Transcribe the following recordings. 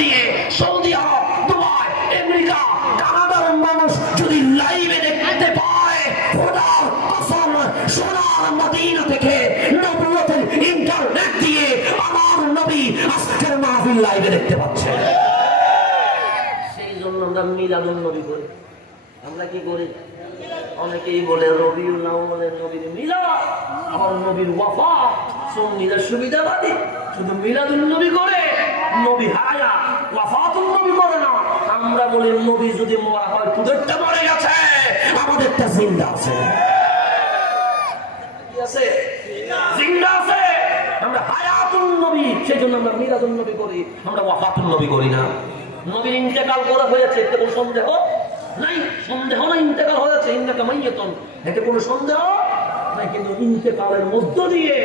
দিয়ে সৌদি আরব, Dubai, America, কানাডার মানুষ যদি লাইভে দেখতে পায়, খোদার কসম সোনার মদিনা থেকে নবুয়তের ইন্টারনেট দিয়ে আমার নবী আজকের মাহফিল লাইভে দেখতে পাচ্ছে। সেই জন্য আমরা মিলাদুন নবী করি। আমরা কি করি? অনেকেই বলে রবিউল আউয়ালের নবীর মিলাদ, আমার নবীর ওয়াফা। সুন্নিরা সুবিধাবাদী, শুধু মিলাদুন নবী করে, নবী হায়া ওয়াফাতুন নবী করে না। আমরা বলি নবী যদি মরা হয়, তোদেরটা মরে গেছে, আমাদেরটা জিন্দা আছে। কি আছে? জিন্দা আছে। আমরা হায়াতুন নবী, সেজন্য আমরা মিলাদুন নবী করি, আমরা ওয়াফাতুন নবী করি না। নবীর ইন্তেকাল করা হয়েছে, এতে কোনো সন্দেহ নাই। সন্দেহ না ইন্তেকাল হয়েছে, ইন্নাকা মাইয়াতুন, এতে কোনো সন্দেহ নাই। কিন্তু ইন্তেকালের মধ্য দিয়ে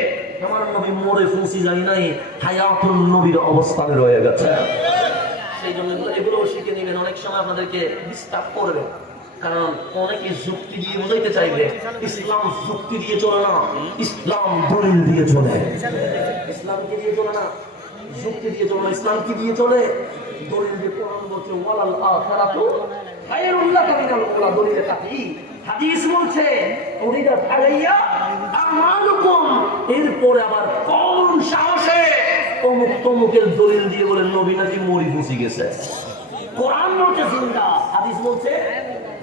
আমার নবী মরে ফুসি যায় নাই, হায়াতুন নবীর অবস্থানে রয়ে গেছে। সেই জন্য এগুলো শিখে নেবেন। অনেক সময় আপনাদেরকে ডিস্টার্ব করবে, কারণ অনেকে যুক্তি দিয়ে বোঝাইতে চাইবে ইসলাম যুক্তি দিয়ে চলে না, ইসলাম দলিল দিয়ে চলে। ইসলাম কি দিয়ে চলে না? যুক্তি দিয়ে চলে না। ইসলাম কি দিয়ে চলে? দলিল দিয়ে। কোরআন বলছে ওয়ালাল আখিরাতু খায়রুল লাকা মিনাল উলা, দলিলে কাফি। হাদিস বলছে উরিদা আলাইয়া আমালুকুম, এরপরে আবার কোন সাহসে অমুক তমুকের দলিল দিয়ে বলে নবী নাকি মরি ফুসি গেছে। কোরআন বলছে জিন্দা, হাদিস বলছে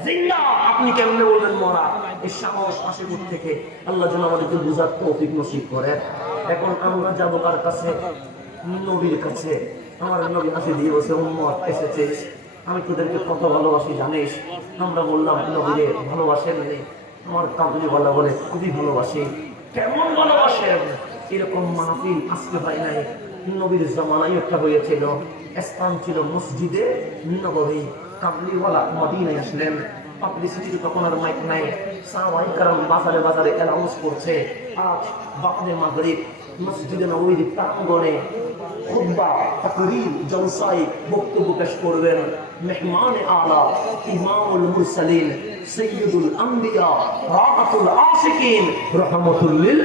জিন্দা, আপনি কেমনে বলবেন মরা? এই সাহস আসে কোথা থেকে? আল্লাহ যেন আমাদেরকে বুঝার তৌফিক নসিব করে। এখন আমরা যাবো কার কাছে? নবীর কাছে। আমার নবী হাসি দিয়ে বসে উম্মত এসেছিস, আমি তোদেরকে কত ভালোবাসি জানিস? আমরা বললাম নবীরে ভালোবাসেন? আমার কাবুলিওয়ালা বলে খুবই ভালোবাসি। কেমন ভালোবাসেন? এরকম মাহফিল আজকে হয় নাই, নবীর জামানায় একটা হয়েছিল। স্থান ছিল মসজিদে নববী। কাবুলিওয়ালা মদিনায় আসলেন, পাবলিসিটি তখন আর মাইক নাই। সাহাবায়ে কেরাম বাজারে বাজারে অ্যানাউন্স করছে, আজ বাকরে মাগরিব মসজিদে নববীর প্রাঙ্গণে খুতবা, তাকরীর, জলসায় বক্তব্য পেশ করবেন মেহমানে আলা ইমামুল মুরসালিন সাইয়্যিদুল আম্বিয়া রাহাতুল আশিকিন রাহমাতুল লিল।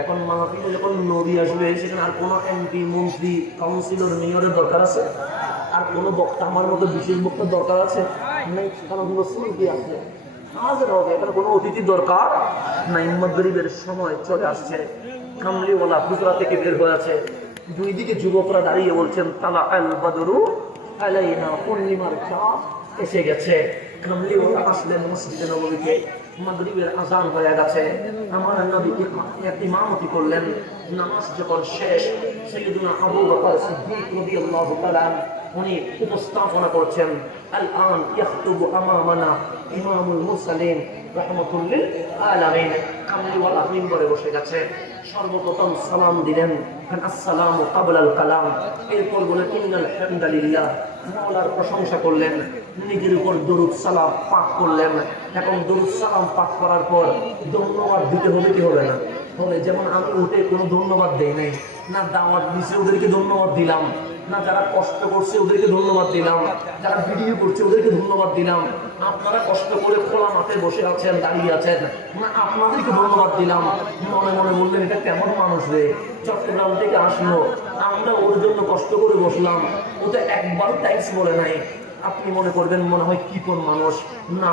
এখন মাহফিলে যখন নবী আসবে, সেখানে আর কোনো এমপি, মন্ত্রী, কাউন্সিলর, মেয়রের দরকার আছে? আর কোনো বক্তা আমার মতো বিশেষ বক্তার দরকার আছে? নেই। কারণ রাসূল কি আসবে, হাজির হবে, এখানে কোনো অতিথির দরকার নাই। মাগরিবের সময় চলে আসছে, কামলিওয়ালা হুজরা থেকে বের হয়ে আছে, দুই দিকে যুবকরা দাঁড়িয়ে বলছেন তালা আল বাদরু আলাইনা, পূর্ণিমার চাঁদ এসে গেছে। কামলিওয়ালা আসলেন মসজিদে নববীতে, মাগরিবের আযান হয়ে গেছে। আমার নবী ইমামতি করলেন। নামাজ যখন শেষ, সাইয়্যিদুনা আবু বকর সিদ্দিক রাদিয়াল্লাহু তাআলা উনি উপস্থাপনা করছেন, আল আন ইয়াখতুবু আমামানা ইমামুল মুরসালিন রাহমাতুল লিল আলামিন। কামলিওয়ালা মিম্বরে বসে গেছে। সর্বপ্রথম সালাম দিলেন, আসসালামু ক্বাবলাল কালাম। এরপর বলে ইন্নাল হামদালিল্লাহ, মাওলার প্রশংসা করলেন। নিজের উপর দরুদ সালাম পাঠ করলেন। এখন দরুদ সালাম পাঠ করার পর ধন্যবাদ দিতে হবে কি হবে না? হবে। যেমন আমি উঠে কোনো ধন্যবাদ দেই নাই, না দাওয়াত দিছে ওদেরকে ধন্যবাদ দিলাম, না যারা কষ্ট করছে ওদেরকে ধন্যবাদ দিলাম, যারা ভিডিও করছে ওদেরকে ধন্যবাদ দিলাম। আপনারা কষ্ট করে খোলা মাঠে বসে আছেন, দাঁড়িয়ে আছেন, না আপনাদেরকে ধন্যবাদ দিলাম। মনে মনে বললেন এটা কেমন মানুষ রে, চট্টগ্রাম থেকে আসলো, আমরা ওর জন্য কষ্ট করে বসলাম, ও তো একবার থ্যাঙ্কস বলে নাই। আপনি মনে করবেন মনে হয় কি কোন মানুষ, না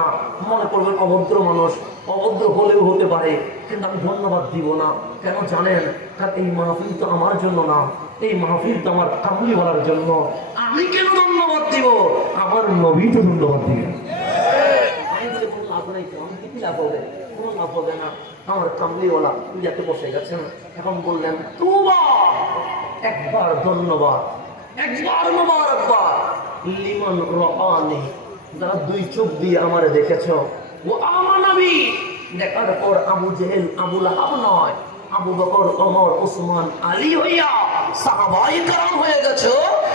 মনে করবেন অভদ্র মানুষ। অভদ্র হলেও হতে পারে, কিন্তু আমি ধন্যবাদ দিব না। কেন জানেন? কারণ এই মাহফিল তো আমার জন্য না, এই মাহফিল তো আমার কাবুলিওয়ালার জন্য। আমি কেন ধন্যবাদ দিব? আমার নবী তো ধন্যবাদ দিবেন। লাভ নাই তো, আমি কি লাভ হবে? কোনো লাভ হবে না। আমার কাবুলিওয়ালা পূজাতে বসে গেছেন। এখন বললেন তুবা, একবার ধন্যবাদ, একবার মোবারকবাদ লিমান রাআনি, যারা দুই চোখ দিয়ে আমারে দেখেছো। ও আমার নবী দেখার পর আবু জেহেল, আবু লাহাব নয়, আবু বকর, ওমর, ওসমান, আলী হইয়া সাহাবায়ে কেরাম হয়ে গেছো,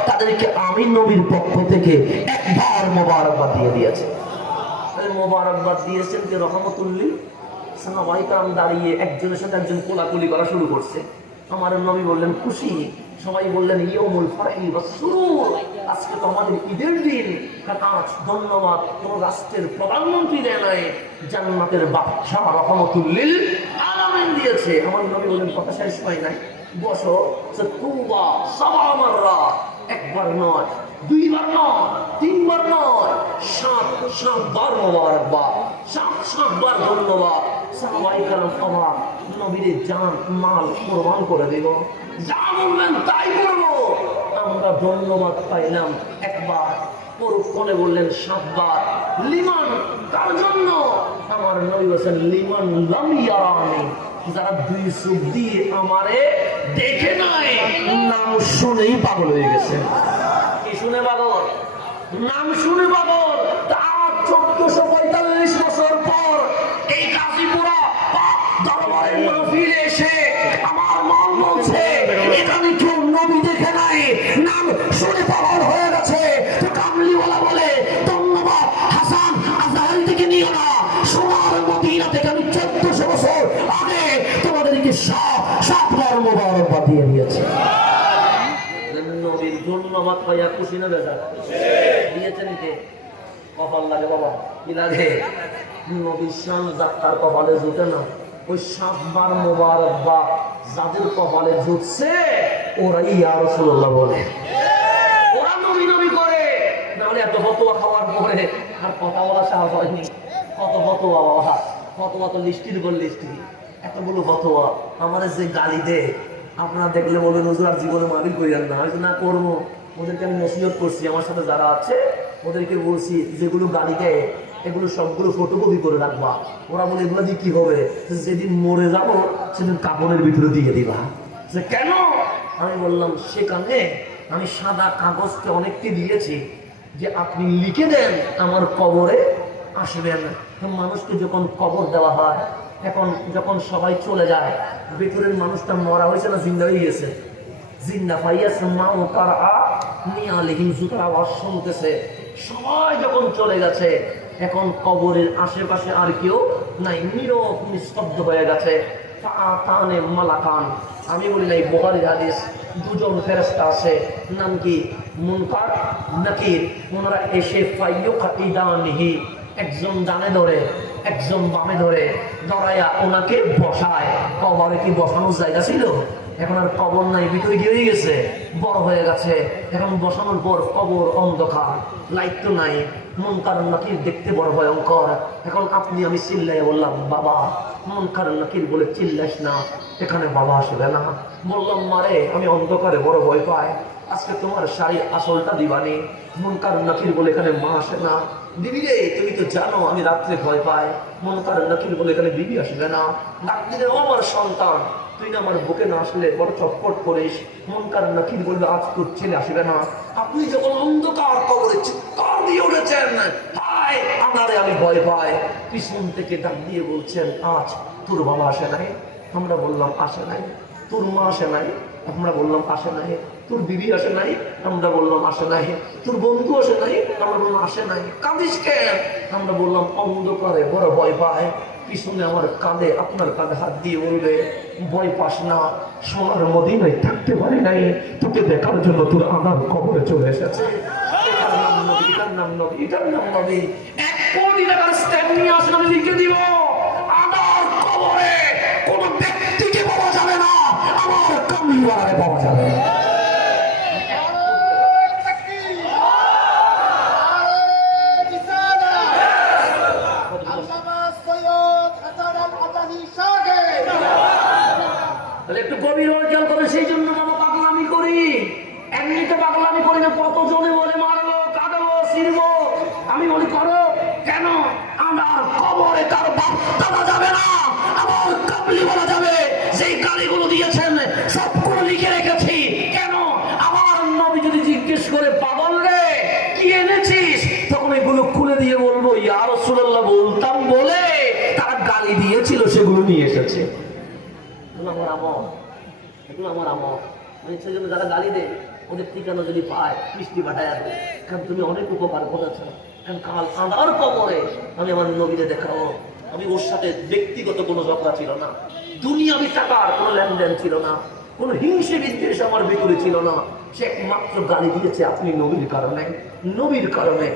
তাদেরকে আমি নবীর পক্ষ থেকে একবার মোবারকবাদ দিয়ে দিয়েছে। মোবারকবাদ দিয়েছেন যে রহমতুল লিল। সাহাবায়ে কেরাম দাঁড়িয়ে একজনের সাথে একজন কোলাকুলি করা শুরু করছে। আমার নবী বললেন খুশি। সবাই বললেন ইয়াউমুল ফারহি ওয়াস সুরুর, আজকে তো আমাদের ঈদের দিন। আজ ধন্যবাদ কোন রাষ্ট্রের প্রধানমন্ত্রী দেয় নাই, জান্নাতের বাদশা রহমতুল লিল আলামিন দিয়েছে। আমার নবী বললেন কথা শেষ হয় নাই, বসো। তুবা সাবা মাররা, একবার একবার নয়, দুইবার নয়, তিনবার নয়, 7 বার মোবারকবাদ, 7 বার ধন্যবাদ। সাহাবায়ে কেরাম অবাক, নবীর জান মাল কোরবান করে দেব, যা বলবেন তাই করবো। আমরা ধন্যবাদ পাইলাম একবার, পরক্ষণে বললেন 7 বার। লিমান কার জন্য? আমার নবী বলেছেন লিমান লাম ইয়ারানি, যারা 2 চোখ দিয়ে আমারে দেখে নাই, নাম শুনেই পাগল হয়ে গেছে। কি শুনে পাগল? নাম শুনে পাগল। তার 1445 বছর পর এই গাজীপুরা দরবারের মাহফিলে এসে আমার মন বলছে এখানে কেউ নবী দেখে নাই, নাম শুনে পাগল হয়ে গেছে। তো কামলিওয়ালা বলে ধন্যবাদ হাসান আজহারি থেকে নিও না, সোনার মদিনা থেকে আমি 1400 বছর আগে তোমাদেরকে 7 বার মোবারকবাদ দিয়ে দিয়েছি। নবীর ধন্যবাদ পাইয়া খুশি না বেজার? দিয়েছেন কে? কপাল লাগে বাবা, কি লাগে? নবীর শান যাত্রার কপালে জুটে না, ওই 7 বার মোবারকবাদ যাদের কপালে জুটছে ওরাই ইয়া রাসূলুল্লাহ বলে, ওরা নবী নবী করে। নাহলে এত ফতোয়া খাওয়ার পরে আর কথা বলা সাহস হয়নি। কত ফতোয়া বাবা, ফতোয়া তো লিস্টির উপর লিস্টি, এতগুলো ফতোয়া। আমার যে গালি দে আপনারা দেখলে বলবেন হুজুর আর জীবনে মাবিল করিলেন না। আমি না করবো, ওদেরকে আমি নসিহত করছি, আমার সাথে যারা আছে ওদেরকে বলছি যেগুলো গালি দেয় এগুলো সবগুলো ফটোকপি করে রাখবা। ওরা বলে এগুলো দিয়ে কি হবে? যেদিন মরে যাবো সেদিন কাপড়ের ভিতরে দিয়ে দিবা। যে কেন? আমি বললাম সেখানে আমি সাদা কাগজকে অনেককে দিয়েছি যে আপনি লিখে দেন আমার কবরে আসবেন। মানুষকে যখন কবর দেওয়া হয়, এখন যখন সবাই চলে যায়, ভিতরের মানুষটা মরা হয়েছে না জিন্দা হয়ে গেছে? জিন্দা পাইয়াছে, মা ও তার নিয়ালিহীন জুতার আওয়াজ শুনতেছে। সবাই যখন চলে গেছে, এখন কবরের আশেপাশে আর কেউ নাই, নীরব নিস্তব্ধ হয়ে গেছে। মালাকান, আমি বলি নাই বুখারীর হাদিস, 2 ফেরেশতা আছে, নাম কি? মুনকার নাকির। ওনারা এসে ফাইয়ুকাইদানিহি, একজন ডানে ধরে একজন বামে ধরে ধরাইয়া ওনাকে বসায়। কবরে কি বসানোর জায়গা ছিল? এখন আর কবর নাই, ভিতরে কি হয়ে গেছে? বড় হয়ে গেছে। এখন বসানোর পর কবর অন্ধকার, লাইট তো নাই। মুনকার নাকির দেখতে বড় ভয়ঙ্কর। এখন আপনি আমি চিল্লাই বললাম বাবা, মুনকার নাকির বলে চিল্লাস না, এখানে বাবা আসবে না। বললাম মারে আমি অন্ধকারে বড় ভয় পাই, আজকে তোমার শাড়ি আসলটা দিবানি। মুনকার নাকির বলে এখানে মা আসে না। দিদি রে তুমি তো জানো আমি রাত্রে ভয় পাই। মুনকার নাকির বলে এখানে বিবি আসবে না। ডাক্তি রে আমার সন্তান, তুই না আমার বুকে না আসলে বড় চটপট করিস। মুনকার নাকির বলবে আজ তোর ছেলে আসবে না। আপনি যখন অন্ধকার কবরে চিৎকার দিয়ে উঠেছেন হায় আমারে আমি ভয় পাই, পিছন থেকে ডাক দিয়ে বলছেন আজ তোর বাবা আসে নাই। আমরা বললাম আসে নাই। তোর মা আসে নাই? আমরা বললাম আসে নাই। তোর বিবি আসে নাই? আমরা বললাম আসে নাই। তোর বন্ধু আসে নাই? আমরা বললাম আসে নাই। কাঁদিস কেন? আমরা বললাম অন্ধকারে বড় ভয় পায়। পিছনে আমার কাঁধে আপনার কাঁধে হাত দিয়ে বলবে ভয় পাস না, সোনার মদিনায় থাকতে পারি নাই, তোকে দেখার জন্য তোর আমার কবরে চলে এসেছে। এটার নাম নবী, এটার নাম নবী, এটার নাম নবী। 1 কোটি টাকার স্ট্যাম্প নিয়ে আসলে আমি লিখে দিব আমার কবরে কোন ব্যক্তিকে পাওয়া যাবে না, আমার কামলিওয়ালাকে পাওয়া যাবে না। একটু গভীর খেয়াল করে, সেই জন্য বাবা পাগলামি করি। এমনিতে পাগলামি করি না, কতজনে বলে মারবো কাঁদবো ছিড়বো, আমি বলি করো কেন? আমার কবরে কার বাপ দাদা যাবে না, আমার কাবলি বলা যাবে। সেই গালিগুলো দিয়েছেন সবগুলো লিখে রেখেছি। কেন? আমার নবী যদি জিজ্ঞেস করে পাগল রে কি এনেছিস, তখন এগুলো খুলে দিয়ে বলবো ইয়া রাসূলুল্লাহ বলতাম বলে তারা গালি দিয়েছিল, সেগুলো নিয়ে এসেছে। আমার আমল, এগুলো আমার আমল। আমি সেই জন্য যারা গালি দেয় ওদের ঠিকানা যদি পায় মিষ্টি পাঠায় আসবে, কারণ তুমি অনেক উপকার করেছ। কারণ কাল আঁধার কবরে আমি আমার নবীরে দেখাবো। আমি ওর সাথে ব্যক্তিগত কোনো ঝগড়া ছিল না, দুনিয়াবি টাকার কোনো লেনদেন ছিল না, কোনো হিংসে বিদ্বেষ আমার ভিতরে ছিল না। সে একমাত্র গালি দিয়েছে আপনি নবীর কারণে, নবীর কারণে।